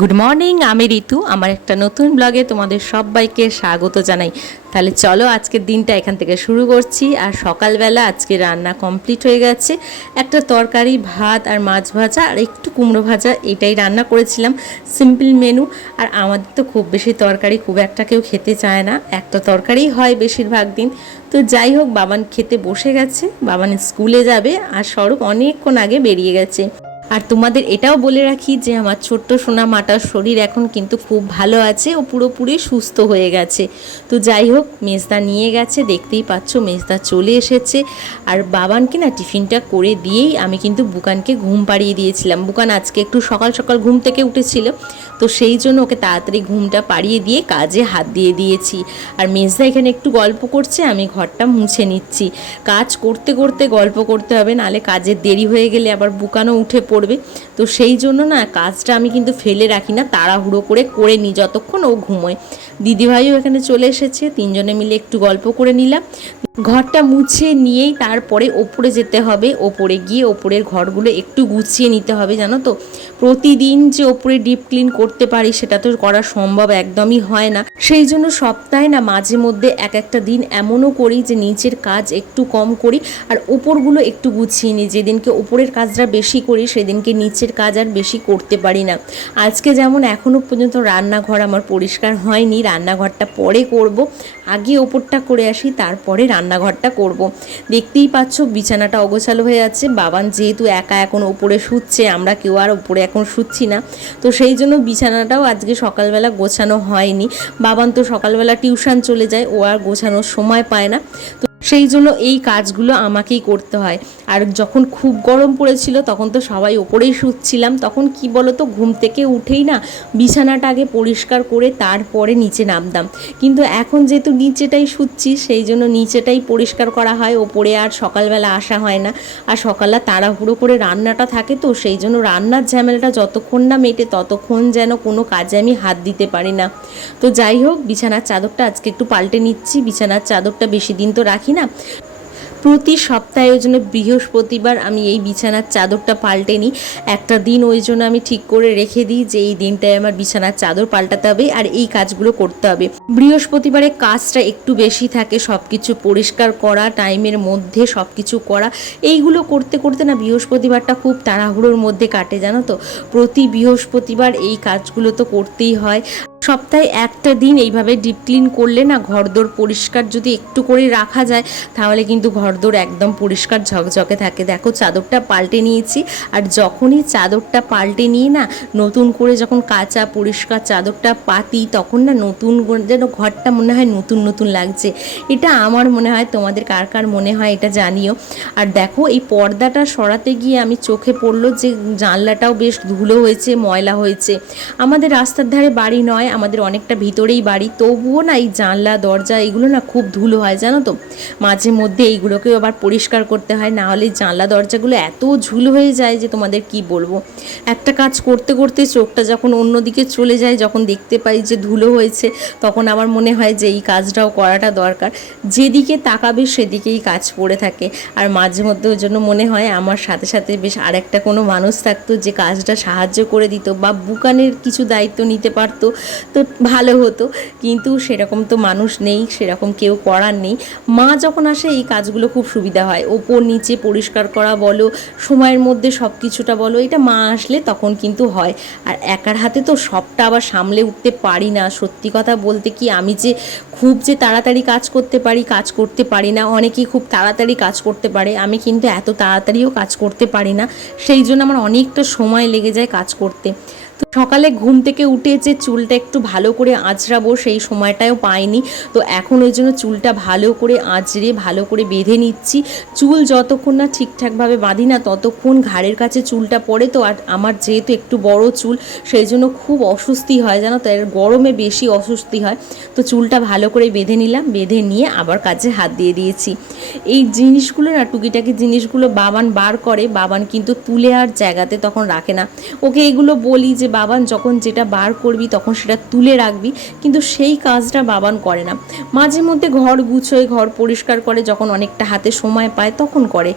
Good morning আমি ঋতু। আমার একটা নতুন ব্লগে তোমাদের সবাইকে স্বাগত জানাই। তাহলে চলো আজকের দিনটা এখান থেকে শুরু করছি। আর সকালবেলা আজকে রান্না কমপ্লিট হয়ে গেছে। একটা তরকারি, ভাত আর মাছ ভাজা আর একটু কুমড়ো ভাজা এটাই রান্না করেছিলাম। সিম্পল মেনু আর আমাদের তো খুব বেশি তরকারি খুব একটা কেউ খেতে চায় না। একটা তরকারিই হয় বেশিরভাগ দিন। তো যাই হোক, বাবান খেতে বসে গেছে। বাবান স্কুলে যাবে। আর স্বরূপ অনেকক্ষণ আগে বেরিয়ে গেছে। আর তোমাদের এটাও বলে রাখি যে আমার ছোট্ট সোনা মাটার শরীর এখন কিন্তু খুব ভালো আছে ও পুরোপুরি সুস্থ হয়ে গেছে। তো যাই হোক, মেজদা নিয়ে গেছে, দেখতেই পাচ্ছ মেজদা চলে এসেছে। আর বাবানকে না টিফিনটা করে দিয়েই আমি কিন্তু বুকানকে ঘুম পাড়িয়ে দিয়েছিলাম। বুকান আজকে একটু সকাল সকাল ঘুম থেকে উঠেছিল তো সেই জন্য ওকে তাড়াতাড়ি ঘুমটা পাড়িয়ে দিয়ে কাজে হাত দিয়ে দিয়েছি। আর মেজদা এখানে একটু গল্প করছে, আমি ঘরটা মুছে নিচ্ছি। কাজ করতে করতে গল্প করতে হবে, নালে কাজের দেরি হয়ে গেলে আবার বুকানো উঠে পড়বে। তো সেই জন্য না, কাজটা আমি কিন্তু ফেলে রাখি না, তাড়াহুড়ো করে করে নিই, যতক্ষণ ও ঘুমোয়। দিদিভাইও এখানে চলে এসেছে, তিনজনে মিলে একটু গল্প করে নিলাম। ঘরটা মুছে নিয়েই তারপরে ওপরে যেতে হবে, ওপরে গিয়ে ওপরের ঘরগুলো একটু গুছিয়ে নিতে হবে, জানো তো? প্রতিদিন যে ওপরে ডিপ ক্লিন করতে পারি, সেটা তো করা সম্ভব একদমই হয় না। সেই জন্য সপ্তাহে না মাঝে মধ্যে এক একটা দিন এমনও করি যে নিচের কাজ একটু কম করি আর ওপরগুলো একটু গুছিয়ে নিই। যেদিনকে ওপরের কাজটা বেশি করি, সেদিনকে নিচের কাজ আর বেশি করতে পারি না। আজকে যেমন এখনও পর্যন্ত রান্নাঘর আমার পরিষ্কার হয়নি রান্নাঘরটা পরে করব। আগে ওপরটা করে আসি, তারপরে রান্নাঘরটা করব। দেখতেই পাচ্ছ বিছানাটা অগোছালো হয়ে যাচ্ছে বাবান যেহেতু একা এখন ওপরে শুচ্ছে, আমরা কেউ আর ওপরে এখন শুচ্ছি না। তো সেই জন্য বিছানাটাও আজকে সকালবেলা গোছানো হয়নি। বাবান তো সকালবেলা টিউশন চলে যায়, ও আর গোছানোর সময় পায় না। তো সেই জন্য এই কাজগুলো আমাকেই করতে হয়। আর যখন খুব গরম পড়েছিল, তখন তো সবাই ওপরেই শুচ্ছিলাম। তখন কি বলতো, ঘুম থেকে উঠেই না বিছানাটা আগে পরিষ্কার করে তারপরে নিচে নামতাম। কিন্তু এখন যেহেতু নিচেটাই শুচ্ছি, সেই জন্য নিচেটাই পরিষ্কার করা হয়। ওপরে আর সকালবেলা আসা হয় না। আর সকালে তাড়াহুড়ো করে রান্নাটা থাকে তো, সেই জন্য রান্নার ঝামেলাটা যতক্ষণ না মেটে, ততক্ষণ যেন কোনো কাজে আমি হাত দিতে পারি না। তো যাই হোক, বিছানার চাদরটা আজকে একটু পাল্টে নিচ্ছি। বিছানার চাদরটা বেশি দিন তো রাখি না। প্রতি সপ্তাহে ওই জন্য বৃহস্পতিবার আমি এই বিছানার চাদরটা পাল্টে নিই। একটা দিন ওই জন্য আমি ঠিক করে রেখে দিই যে এই দিনটায় আমার বিছানার চাদর পাল্টাতে হবে আর এই কাজগুলো করতে হবে। বৃহস্পতিবারে কাজটা একটু বেশি থাকে সব কিছু পরিষ্কার করা, টাইমের মধ্যে সব কিছু করা। এইগুলো করতে করতে না বৃহস্পতিবারটা খুব তাড়াহুড়োর মধ্যে কাটে, জানো তো? প্রতি বৃহস্পতিবার এই কাজগুলো তো করতেই হয়। সপ্তাহে একটা দিন এইভাবে ডিপ ক্লিন করলে না ঘরদোর পরিষ্কার যদি একটু করে রাখা যায়, তাহলে কিন্তু ঘরদোর একদম পরিষ্কার ঝকঝকে থাকে। দেখো চাদরটা পাল্টে নিয়েছি, আর যখনই চাদরটা পাল্টে নিয়ে না নতুন করে যখন কাঁচা পরিষ্কার চাদরটা পাতি, তখন না নতুন যেন ঘরটা মনে হয় নতুন নতুন লাগছে। এটা আমার মনে হয়, তোমাদের কার কার মনে হয় এটা জানিও। আর দেখো এই পর্দাটা সরাতে গিয়ে আমি চোখে পড়ল যে জানলাটাও বেশ ধুলো হয়েছে, ময়লা হয়েছে। আমাদের রাস্তার ধারে বাড়ি নয় আমাদের অনেকটা ভিতরেই বাড়ি। তবুও না এই জানলা, দরজা এগুলো না খুব ধুলো হয়, জানো তো? মাঝে মধ্যে এইগুলোকেও আবার পরিষ্কার করতে হয়, না হলে জানলা, দরজাগুলো এত ঝুল হয়ে যায় যে তোমাদের কি বলব? একটা কাজ করতে করতে চোখটা যখন অন্যদিকে চলে যায়, যখন দেখতে পাই যে ধুলো হয়েছে, তখন আমার মনে হয় যে এই কাজটাও করাটা দরকার। যেদিকে তাকাবে সেদিকেই কাজ পড়ে থাকে। আর মাঝে মধ্যে ওই জন্য মনে হয় আমার সাথে সাথে বেশ আরেকটা কোনো মানুষ থাকতো যে কাজটা সাহায্য করে দিত বা বুকানের কিছু দায়িত্ব নিতে পারতো। তো ভালো হতো। কিন্তু সেরকম তো মানুষ নেই, সেরকম কেউ করার নেই। মা যখন আসে, এই কাজগুলো খুব সুবিধা হয়। ওপর নিচে পরিষ্কার করা বলো, সময়ের মধ্যে সব কিছুটা বলো, এটা মা আসলে তখন কিন্তু হয়। আর একার হাতে তো সবটা আবার সামলে উঠতে পারি না। সত্যি কথা বলতে কি, আমি যে খুব যে তাড়াতাড়ি কাজ করতে পারি, কাজ করতে পারি না। অনেকেই খুব তাড়াতাড়ি কাজ করতে পারে। আমি কিন্তু এত তাড়াতাড়িও কাজ করতে পারি না। সেই জন্য আমার অনেকটা সময় লেগে যায় কাজ করতে। সকালে ঘুম থেকে উঠে যে চুলটা একটু ভালো করে আঁচড়াবো সেই সময়টাও পাইনি। তো এখন ওই জন্য চুলটা ভালো করে আঁচড়ে, ভালো করে বেঁধে নিচ্ছি। চুল যতক্ষণ না ঠিকঠাকভাবে বাঁধি না ততক্ষণ ঘাড়ের কাছে চুলটা পড়ে তো আর আমার যেহেতু একটু বড় চুল, সেই জন্য খুব অস্বস্তি হয় জানো তো, এর গরমে বেশি অস্বস্তি হয়। তো চুলটা ভালো করে বেঁধে নিলাম, বেঁধে নিয়ে আবার কাজে হাত দিয়ে দিয়েছি। এই জিনিসগুলো না, টুকিটাকি জিনিসগুলো বাবান বার করে, বাবান কিন্তু তুলে আর জায়গাতে তখন রাখে না। ওকে এগুলো বলি যে বাবান যখন যেটা বার করবি তখন সেটা তুলে রাখবি, কিন্তু সেই কাজটা বাবান করে না। মাঝে মধ্যে ঘর গুছোয়, ঘর পরিষ্কার করে, যখন অনেকটা হাতে সময় পায় তখন করে।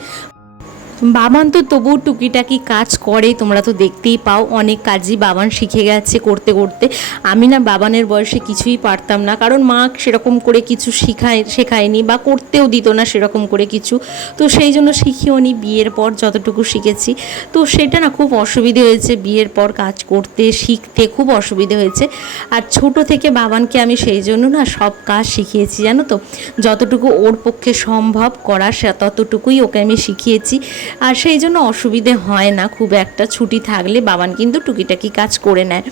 বাবান তো তবুও টুকিটাকি কাজ করে, তোমরা তো দেখতেই পাও অনেক কাজই বাবান শিখে গেছে করতে করতে। আমি না বাবানের বয়সে কিছুই পারতাম না, কারণ মা সেরকম করে কিছু শিখায়, শেখায়নি বা করতেও দিত না সেরকম করে কিছু। তো সেই জন্য শিখিও নি বিয়ের পর যতটুকু শিখেছি। তো সেটা না খুব অসুবিধে হয়েছে, বিয়ের পর কাজ করতে, শিখতে খুব অসুবিধে হয়েছে। আর ছোট থেকে বাবানকে আমি সেই জন্য না সব কাজ শিখিয়েছি, জানো তো? যতটুকু ওর পক্ষে সম্ভব করা ততটুকুই ওকে আমি শিখিয়েছি। আর সেই জন্য অসুবিধে হয় না। খুব একটা ছুটি থাকলে বাবান কিন্তু টুকিটাকি কাজ করে নেয়।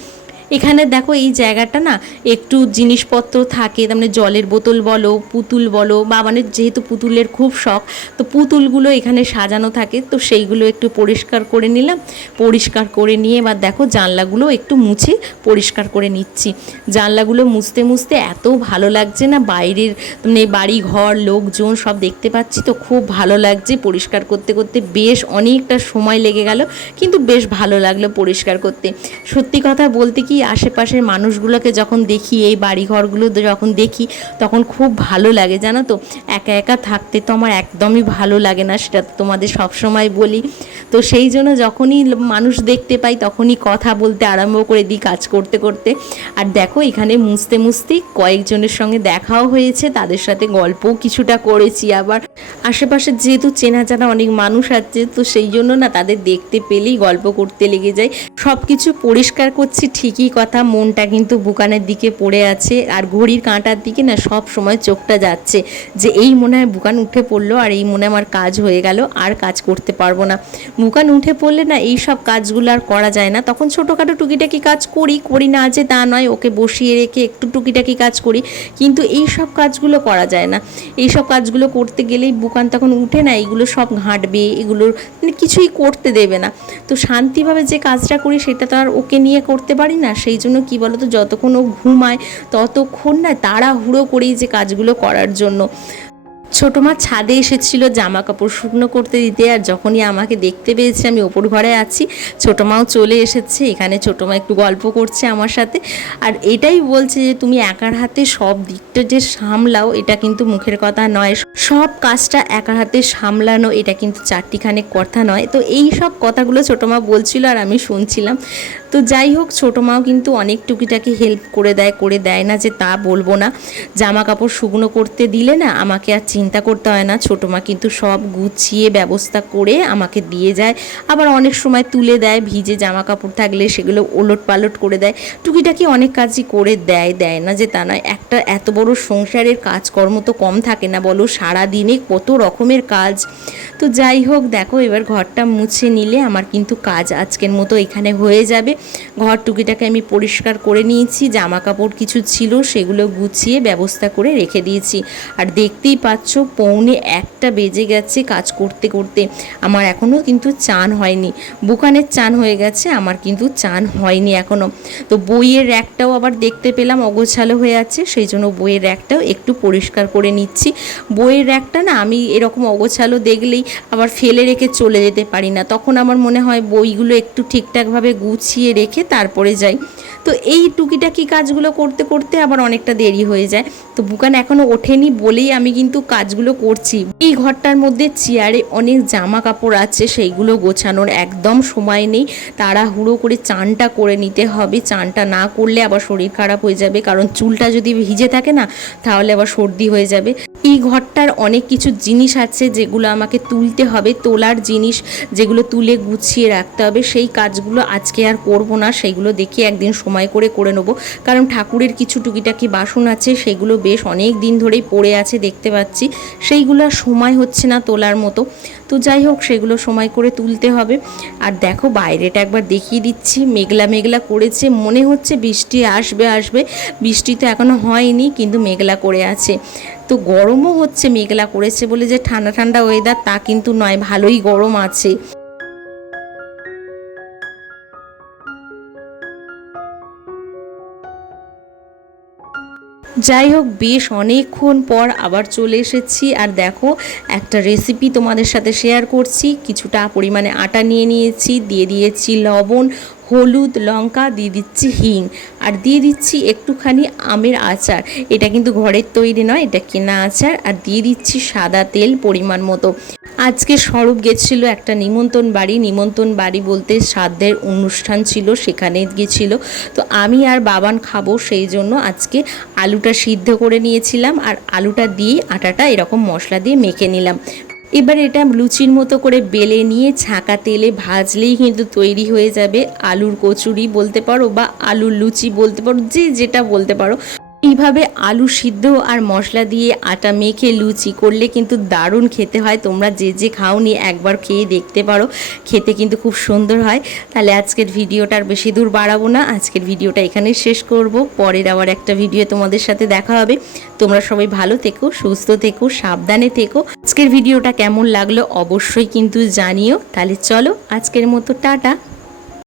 এখানে দেখো এই জায়গাটা না, একটু জিনিসপত্র থাকে তার মানে জলের বোতল বলো, পুতুল বলো, বা মানে যেহেতু পুতুলের খুব শখ, তো পুতুলগুলো এখানে সাজানো থাকে, তো সেইগুলো একটু পরিষ্কার করে নিলাম, পরিষ্কার করে নিয়ে এবার দেখো জানলাগুলো একটু মুছে পরিষ্কার করে নিচ্ছি। জানলাগুলো মুছতে মুছতে এত ভালো লাগছে না, বাইরের মানে বাড়ি ঘর, লোকজন সব দেখতে পাচ্ছি, তো খুব ভালো লাগছে পরিষ্কার করতে করতে, বেশ অনেকটা সময় লেগে গেল, কিন্তু বেশ ভালো লাগল পরিষ্কার করতে। সত্যি কথা বলতে কি আশেপাশের মানুষগুলোকে যখন দেখি, এই বাড়িঘরগুলো যখন দেখি, তখন খুব ভালো লাগে। জানো তো, একা একা থাকতে তো আমার একদমই ভালো লাগে না, সেটা তো তোমাদের সবসময় বলি। তো সেই জন্য যখনই মানুষ দেখতে পাই, তখনই কথা বলতে আরম্ভ করে দিই কাজ করতে করতে। আর দেখো, এখানে মুছতে, মুছতেই কয়েকজনের সঙ্গে দেখাও হয়েছে, তাদের সাথে গল্পও কিছুটা করেছি আবার। আশেপাশে যেহেতু চেনা জানা অনেক মানুষ আছে, তো সেই জন্য না তাদের দেখতে পেলেই গল্প করতে লেগে যায়। সব কিছু পরিষ্কার করছি ঠিকই কথা, মনটা কিন্তু বুকানের দিকে পড়ে আছে আর ঘড়ির কাঁটার দিকে না সব সময় চোখটা যাচ্ছে যে এই মনে হয় বুকান উঠে পড়ল আর এই মনে আমার কাজ হয়ে গেল, আর কাজ করতে পারব না। বুকান উঠে পড়লে না এই সব কাজগুলো আর করা যায় না। তখন ছোটোখাটো টুকিটাকি কাজ করি করি না যে তা নয়, ওকে বসিয়ে রেখে একটু টুকিটাকি কাজ করি, কিন্তু এই সব কাজগুলো করা যায় না। এই সব কাজগুলো করতে গেলেই বুকান তখন উঠে না এগুলো সব ঘাঁটবে, এগুলোর মানে কিছুই করতে দেবে না। তো শান্তিভাবে যে কাজটা করি সেটা তো আর ওকে নিয়ে করতে পারি না সেই জন্য কী বলতো, যতক্ষণ ও ঘুমায় ততক্ষণ না তাড়াহুড়ো করেই যে কাজগুলো করার জন্য। ছোটো মা ছাদে এসেছিল জামা কাপড় শুকনো করতে দিতে, আর যখনই আমাকে দেখতে পেয়েছে, আমি ওপর ঘরে আছি। ছোটো মাও চলে এসেছে, এখানে ছোটো মা একটু গল্প করছে আমার সাথে। আর এটাই বলছে যে, তুমি একার হাতে সব দিকটা যে সামলাও, এটা কিন্তু মুখের কথা নয়। সব কাজটা একার হাতে সামলানো, এটা কিন্তু চারটিখানেক কথা নয়। তো এই সব কথাগুলো ছোটো মা বলছিল আর আমি শুনছিলাম। তো যাই হোক, ছোটো মাও কিন্তু অনেক টুকিটাকি হেল্প করে দেয় করে দেয় না যে তা বলব না। জামা কাপড় শুকনো করতে দিলে না, আমাকে আর চিন্তা করতে হয় না। ছোটো মা কিন্তু সব গুছিয়ে ব্যবস্থা করে আমাকে দিয়ে যায়। আবার অনেক সময় তুলে দেয়, ভিজে জামা কাপড় থাকলে সেগুলো ওলট পালট করে দেয়। টুকিটাকি অনেক কাজই করে দেয় দেয় না যে তা নয়। একটা এত বড় সংসারের কাজকর্ম তো কম থাকে না বলো সারা দিনে কত রকমের কাজ। তো যাই হোক, দেখো এবার ঘরটা মুছে নিলে আমার কিন্তু কাজ আজকের মতো এখানে হয়ে যাবে। ঘর টুকিটাকে আমি পরিষ্কার করে নিয়েছি জামা কাপড় কিছু ছিল সেগুলো গুছিয়ে ব্যবস্থা করে রেখে দিয়েছি। আর দেখতেই পাচ্ছ পৌনে একটা বেজে গেছে কাজ করতে করতে। আমার এখনও কিন্তু চান হয়নি। বুকানের চান হয়ে গেছে, আমার কিন্তু চান হয়নি এখনও তো বইয়ের র্যাকটাও আবার দেখতে পেলাম, অগোছালো হয়ে আছে, সেই জন্য বইয়ের র্যাকটাও একটু পরিষ্কার করে নিচ্ছি। বইয়ের র্যাকটা না, আমি এরকম অগোছালো দেখলেই আবার ফেলে রেখে চলে যেতে পারি না। তখন আমার মনে হয় বইগুলো একটু ঠিকঠাকভাবে গুছিয়ে রেখে তারপরে যাই। তো এই টুকিটাকি কাজগুলো করতে করতে আবার অনেকটা দেরি হয়ে যায়। তো বুকান এখনও ওঠেনি বলেই আমি কিন্তু কাজগুলো করছি। এই ঘরটার মধ্যে চেয়ারে অনেক জামা কাপড় আছে, সেইগুলো গোছানোর একদম সময় নেই। তাড়াহুড়ো করে চানটা করে নিতে হবে। চানটা না করলে আবার শরীর খারাপ হয়ে যাবে, কারণ চুলটা যদি ভিজে থাকে না, তাহলে আবার সর্দি হয়ে যাবে। এই ঘরটার অনেক কিছু জিনিস আছে যেগুলো আমাকে তুলতে হবে, তোলার জিনিস যেগুলো তুলে গুছিয়ে রাখতে হবে। সেই কাজগুলো আজকে আর করব না, সেইগুলো দেখে একদিন সময় করে করে নেব। কারণ ঠাকুরের কিছু টুকিটাকি বাসন আছে, সেগুলো বেশ অনেক দিন ধরেই পড়ে আছে দেখতে পাচ্ছি। সেইগুলো সময় হচ্ছে না তোলার মতো। তো যাই হোক, সেগুলো সময় করে তুলতে হবে। আর দেখো, বাইরেটা একবার দেখিয়ে দিচ্ছি। মেঘলা মেঘলা করেছে, মনে হচ্ছে বৃষ্টি আসবে আসবে। বৃষ্টি তো এখনও হয়নি, কিন্তু মেঘলা করে আছে। তো গরমও হচ্ছে, মেঘলা করেছে বলে যে ঠান্ডা ঠান্ডা ওয়েদার তা কিন্তু নয়, ভালোই গরম আছে। যাই হোক, বেশ অনেকক্ষণ পর আবার চলে এসেছি। আর দেখো, একটা রেসিপি তোমাদের সাথে শেয়ার করছি। কিছুটা পরিমাণে আটা নিয়ে নিয়েছি, দিয়ে দিয়েছি লবণ হলুদ লঙ্কা, দিয়ে দিচ্ছি হিং। আর দিয়ে দিচ্ছি একটুখানি আমের আচার। এটা কিন্তু ঘরের তৈরি নয়, এটা কেনা আচার। আর দিয়ে দিচ্ছি সাদা তেল পরিমাণ মতো। আজকে স্বরূপ গেছিল একটা নিমন্ত্রণ বাড়ি। নিমন্ত্রণ বাড়ি বলতে শ্রাদ্ধের অনুষ্ঠান ছিল, সেখানে গেছিল। তো আমি আর বাবান খাব সেই জন্য আজকে আলুটা সিদ্ধ করে নিয়েছিলাম। আর আলুটা দিয়ে আটাটা এরকম মশলা দিয়ে মেখে নিলাম। এবার এটা লুচির মতো করে বেলে নিয়ে ছাঁকা তেলে ভাজলেই কিন্তু তৈরি হয়ে যাবে আলুর কচুরি বলতে পারো বা আলুর লুচি বলতে পারো, যে যেটা বলতে পারো। এইভাবে আলু সিদ্ধ আর মশলা দিয়ে আটা মেখে লুচি করলে কিন্তু দারুণ খেতে হয়? তোমরা যে যে খাওনি একবার খেয়ে দেখতে পারো। খেতে কিন্তু খুব সুন্দর হয়। তাহলে আজকের ভিডিওটা আর বেশি দূর বাড়াবো না। আজকের ভিডিওটা এখানেই শেষ করব। পরের আবার একটা ভিডিও তোমাদের সাথে দেখা হবে। তোমরা সবাই ভালো থেকো, সুস্থ থেকো, সাবধানে থেকো। আজকের ভিডিওটা কেমন লাগল অবশ্যই কিন্তু জানিও। তাহলে চলো আজকের মতো, টাটা।